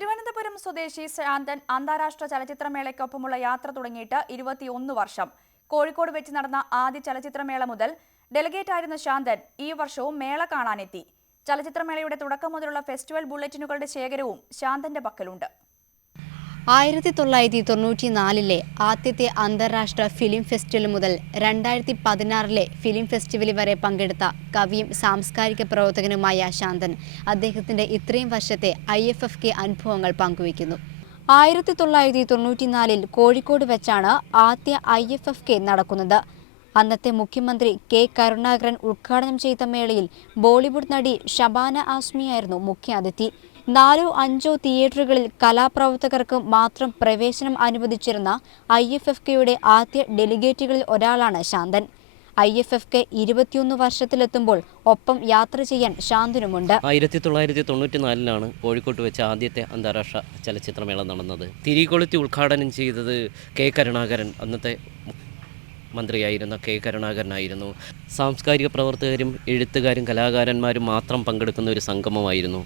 തിരുവനന്തപുരം സ്വദേശി ശാന്തൻ അന്താരാഷ്ട്ര ചലച്ചിത്രമേളയ്ക്കൊപ്പമുള്ള യാത്ര തുടങ്ങിയിട്ട് 21 വർഷം. കോഴിക്കോട് വെച്ച് നടന്ന ആദ്യ ചലച്ചിത്രമേള മുതൽ ഡെലിഗേറ്റായിരുന്ന ശാന്തൻ ഈ വർഷവും മേള കാണാനെത്തി. ചലച്ചിത്രമേളയുടെ തുടക്കം മുതലുള്ള ഫെസ്റ്റിവൽ ബുള്ളറ്റിനുകളുടെ ശേഖരവും ശാന്തന്റെ പക്കലുണ്ട്. 1994 ആദ്യത്തെ അന്താരാഷ്ട്ര ഫിലിം ഫെസ്റ്റിവൽ മുതൽ 2016 ഫിലിം ഫെസ്റ്റിവൽ വരെ പങ്കെടുത്ത കവിയും സാംസ്കാരിക പ്രവർത്തകനുമായ ശാന്തൻ അദ്ദേഹത്തിന്റെ ഇത്രയും വർഷത്തെ IFFK അനുഭവങ്ങൾ പങ്കുവയ്ക്കുന്നു. 1994 കോഴിക്കോട് വെച്ചാണ് ആദ്യ IFFK നടക്കുന്നത്. അന്നത്തെ മുഖ്യമന്ത്രി K. കരുണാകരൻ ഉദ്ഘാടനം ചെയ്ത മേളയിൽ ബോളിവുഡ് നടി ഷബാന ആസ്മിയായിരുന്നു മുഖ്യാതിഥി. 4-5 തിയേറ്ററുകളിൽ കലാപ്രവർത്തകർക്ക് മാത്രം പ്രവേശനം അനുവദിച്ചിരുന്ന IFFKയുടെ ആദ്യ ഡെലിഗേറ്റുകളിൽ ഒരാളാണ് ശാന്തൻ. IFFK 21 വർഷത്തിലെത്തുമ്പോൾ ഒപ്പം യാത്ര ചെയ്യാൻ ശാന്തനുമുണ്ട്. 1994 കോഴിക്കോട്ട് വെച്ച ആദ്യത്തെ അന്താരാഷ്ട്ര ചലച്ചിത്രമേള നടന്നത്. തിരികൊളുത്തി ഉദ്ഘാടനം ചെയ്തത് K. കരുണാകരൻ, അന്നത്തെ മന്ത്രിയായിരുന്ന K. കരുണാകരനായിരുന്നു. സാംസ്കാരിക പ്രവർത്തകരും എഴുത്തുകാരും കലാകാരന്മാരും മാത്രം പങ്കെടുക്കുന്ന ഒരു സംഗമമായിരുന്നു.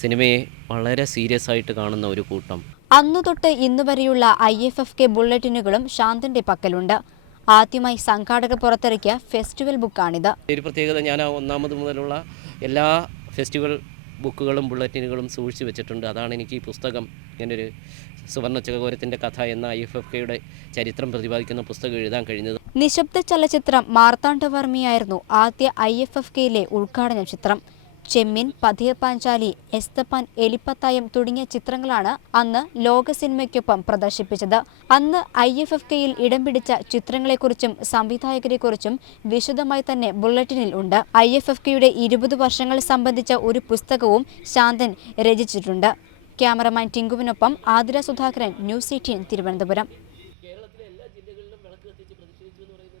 സിനിമയെ വളരെ സീരിയസ് ആയിട്ട് കാണുന്ന ഒരു കൂട്ടം. അന്നു തൊട്ട് ഇന്നുവരെയുള്ള IFFK ബുള്ളറ്റിനുകളും ശാന്തന്റെ പക്കലുണ്ട്. ആദ്യമായി സംഘാടകർ പുറത്തിറക്കിയ ഫെസ്റ്റിവൽ ബുക്കാണിത്. ഒരു പ്രത്യേകത, ഞാൻ ഒന്നാമത് മുതലുള്ള എല്ലാ ഫെസ്റ്റിവൽ ബുക്കുകളും ബുള്ളറ്റിനുകളും സൂക്ഷിച്ചു വെച്ചിട്ടുണ്ട്. അതാണ് എനിക്ക് ഈ പുസ്തകം, ഞാനൊരു സുവർണ്ണ ചകോരത്തിൻ്റെ കഥ എന്ന IFFKയുടെ ചരിത്രം പ്രതിപാദിക്കുന്ന പുസ്തകം എഴുതാൻ കഴിഞ്ഞത്. നിശബ്ദ ചലച്ചിത്രം മാർത്താണ്ഡവർമ്മയായിരുന്നു ആദ്യ IFFKയിലെ ഉദ്ഘാടന ചിത്രം. ചെമ്മീൻ, പഥിയ പാഞ്ചാലി, എസ്തപ്പാൻ, എലിപ്പത്തായം തുടങ്ങിയ ചിത്രങ്ങളാണ് അന്ന് ലോക സിനിമയ്ക്കൊപ്പം പ്രദർശിപ്പിച്ചത്. അന്ന് IFFKയിൽ ഇടം പിടിച്ച ചിത്രങ്ങളെക്കുറിച്ചും സംവിധായകരെക്കുറിച്ചും വിശദമായി തന്നെ ബുള്ളറ്റിനിൽ ഉണ്ട്. IFFKയുടെ 20 വർഷങ്ങൾ സംബന്ധിച്ച ഒരു പുസ്തകവും ശാന്തൻ രചിച്ചിട്ടുണ്ട്. ക്യാമറമാൻ ടിങ്കുവിനൊപ്പം ആതിര സുധാകരൻ, ന്യൂസ് 18 തിരുവനന്തപുരം.